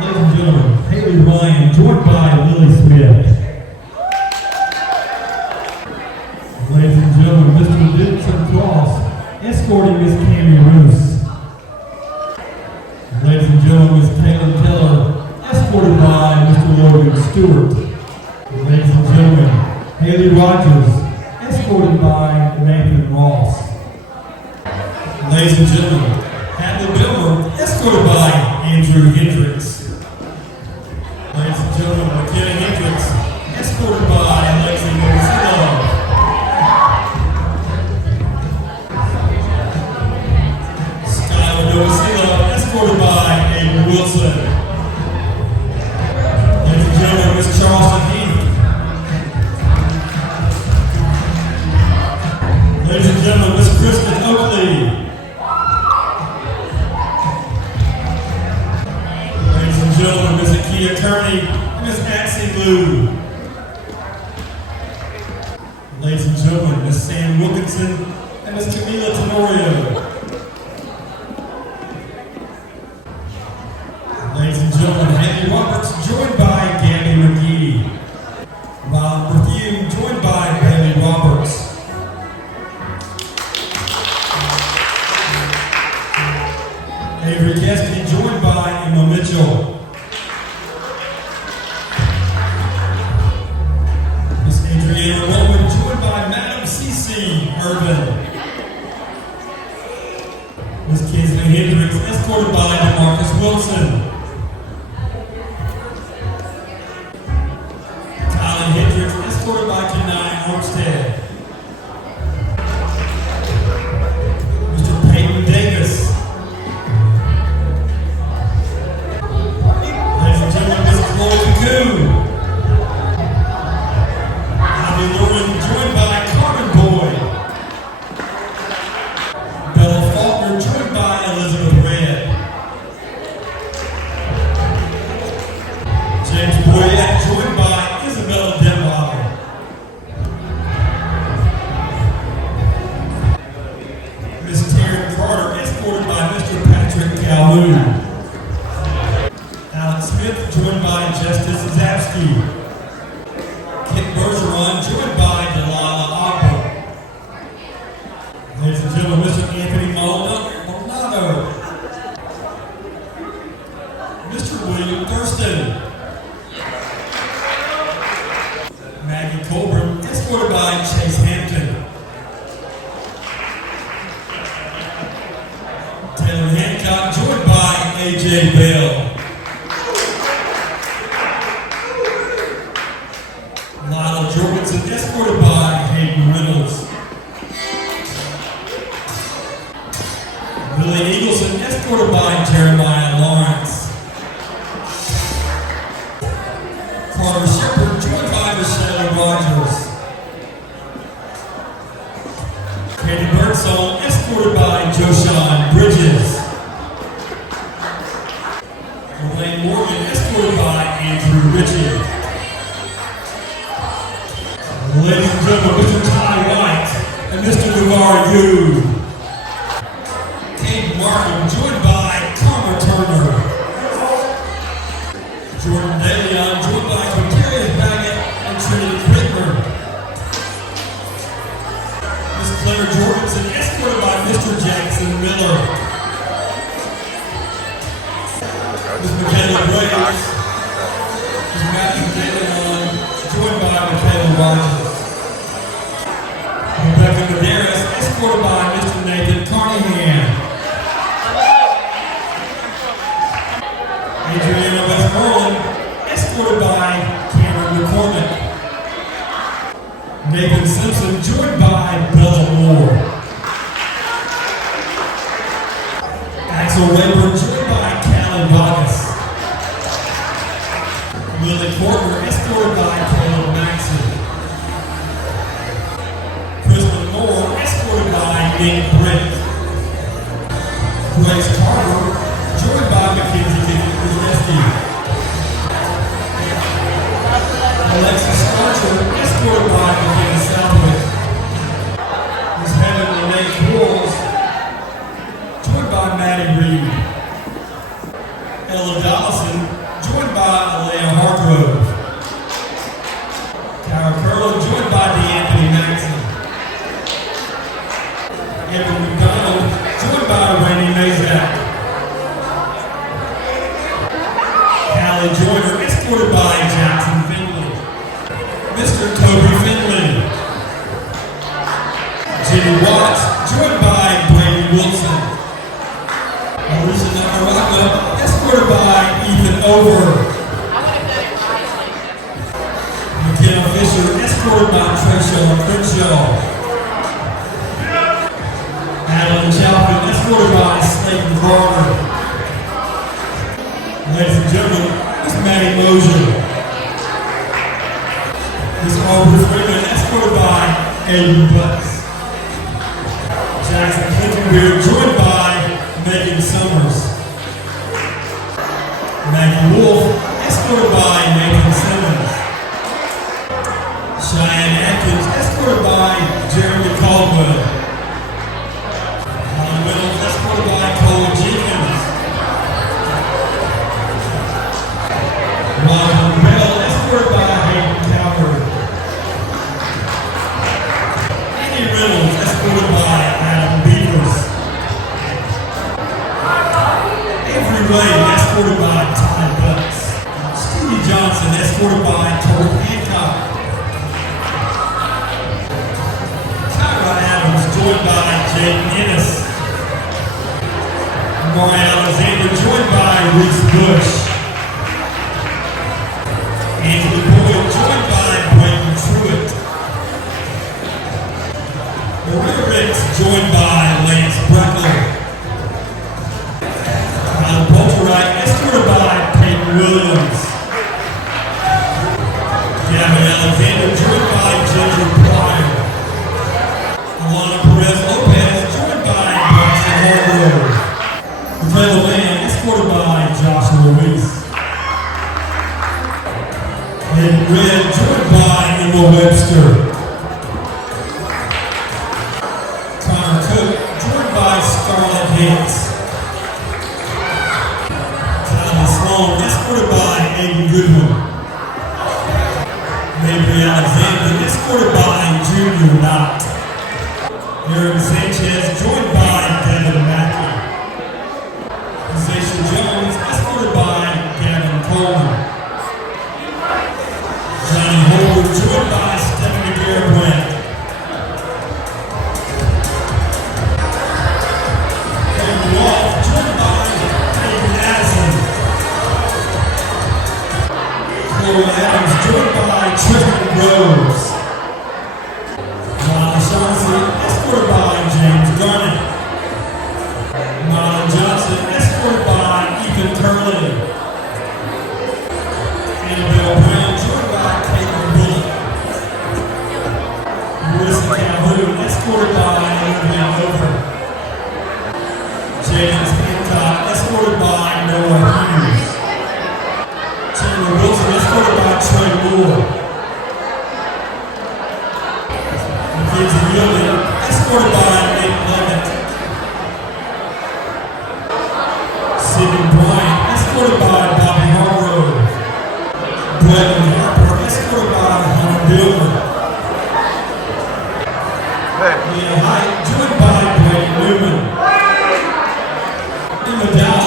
Ladies and gentlemen, Haley Ryan, joined by Lily Smith. Ladies and gentlemen, Mr. Vincent Cross, escorting Miss Cammy Roos. Ladies and gentlemen, Miss Kaylin Keller, escorted by Mr. Logan Stewart. Ladies and gentlemen, Haley Rogers, escorted by Nathan Ross. Ladies and gentlemen, Hadley Bilmer, escorted by Andrew Hendricks. Ladies and gentlemen, McKenna Hendricks, escorted by Alexi Novosilo. Skylar Novosilo, escorted by Avery Wilson. Ladies and gentlemen, Miss Charleston Heath. Ladies and gentlemen, Miss Kristen Oakley. Ladies and gentlemen, Miss Akia Kearney and Miss Axie Blue. Ladies and gentlemen, Miss Sam Wilkinson and Miss Camila Tenorio. Ladies and gentlemen, Haley Roberts, joined by Gabby McGee. Ron Berthew, joined by Bailey Roberts. Avery Cassidy, joined by Emma Mitchell. Miss Adriana Bowman, joined by Madam C.C. Urban. Miss Kinsley Hendricks, escorted by DeMarcus Wilson. Kylie Hendricks, escorted by Janai Armstead. Mr. Peyton Davis. Ladies and gentlemen, Miss Chloe Coon. Abby Lewin, joined by Carmen Boyd. Bella Faulkner, joined by Elizabeth Red. James Boyette, joined by Isabella Denbottle. Miss Taryn Carter, escorted by Mr. Patrick Calhoun. Alex Smith, joined by Justice Zapsky. Kit Bergeron, joined by Delilah Ogba. Ladies and gentlemen, Mr. Anthony Maldonado. Mr. William Thurston. Maggie Colburn, escorted by Chase Hampton. Taylor Hancock, joined by A.J. Bell. Lila Jorgensen, escorted by Hayden Reynolds. Lily Eagleson, escorted by Jeremiah Lawrence. Carter Shepard, joined by Michelle Rogers. Katie Birdsong, escorted by Joshawn Bridges. Elaine Morgan, escorted by Andrew Ritchie. Ladies and gentlemen, Mr. Ty White and Mr. Navar Yu. Kate Markham, joined by Carmer Turner. Jordan DeLeon, joined by Quintarius Baggett and Trinity Whitmer. Miss Claire Jorgensen, escorted by Mr. Jackson Miller. Miss Michaela Graves. Miss Matthew DeLeon, joined by Michaela Rogers. Rebecca Medeiros, escorted by Mr. Nathan Carnahan. Adriana Westmoreland, escorted by Cameron McCormick. Nathan Simpson, joined by Bella Moore. Axel Rayburn, joined by Callie Vargas. Lily Porter, escorted by Caleb Maxson. Kristen Moore, escorted by Nate Britt. Grace Carter, joined by Mackenzie Kuznetsky. Alexis Archer, escorted by McKenna Southwick. Miss Heather Lene Quarles, joined by Maddie Reed. Ella Dollison, Garner. Ladies and gentlemen, Miss Maddie Mosier. Miss Aubrey Freeman, escorted by Aiden Butts. Jackson Clintonbeard, joined by Megan Summers. Maggie Wolf, escorted by Nathan Simmons. Cheyenne Atkins, escorted by Jeremy Caldwell. Holly Reynolds, escorted by Cole Jenkins. Robin Bell, escorted by Hayden Coward. Annie Reynolds, escorted by Adam Beavers. Avery Wade, escorted by Ty Butts. Stevie Johnson, escorted by Tori Hancock. Tyra Adams, joined by Jake Ennis. Maury Alexander, joined by Reese Bush. Anthony Boyd, joined by Brayton Truitt. Maria Ricks, joined by Lance Breckler. Kyle Polterite, escorted by Peyton Williams. Gavin Alexander, joined by Ginger Pryor. Alana Perez Lopez, joined by Bryson Hargrove. Michaela Land, escorted by Joshua Weiss. And Red, joined by Emma Webster. Connor Cook, joined by Scarlett Hicks. Tyler Sloan, escorted by Aiden Goodwin. Mabry Alexander, escorted by Junior Knott. Aaron Sanchez, joined by Devin Mackey. Zayshia Jones, escorted by Gavin Coleman. Johnny Holbrook, joined by Stephanie Garibrandt. Kevin Wolf, joined by David Addison. Cora Adams, joined by Tristan Rose. John Shaughnessy, escorted by James Garnett. Marlon Johnson, escorted by Ethan Curley. Annabelle Brown, joined by Caitlin Bullock. Marissa Calhoun, escorted by Olivia Over. James Hancock, escorted by Noah Hughes. Chandler Wilson, escorted by Trey Moore. Mackenzie Gilman, escorted by Nate Levitt. Sidney Bryant, escorted by Bobby Hargrove. Bradley Harper, escorted by Hunter Dillon. Leah Height, joined by Blake Newman. Emma Dow,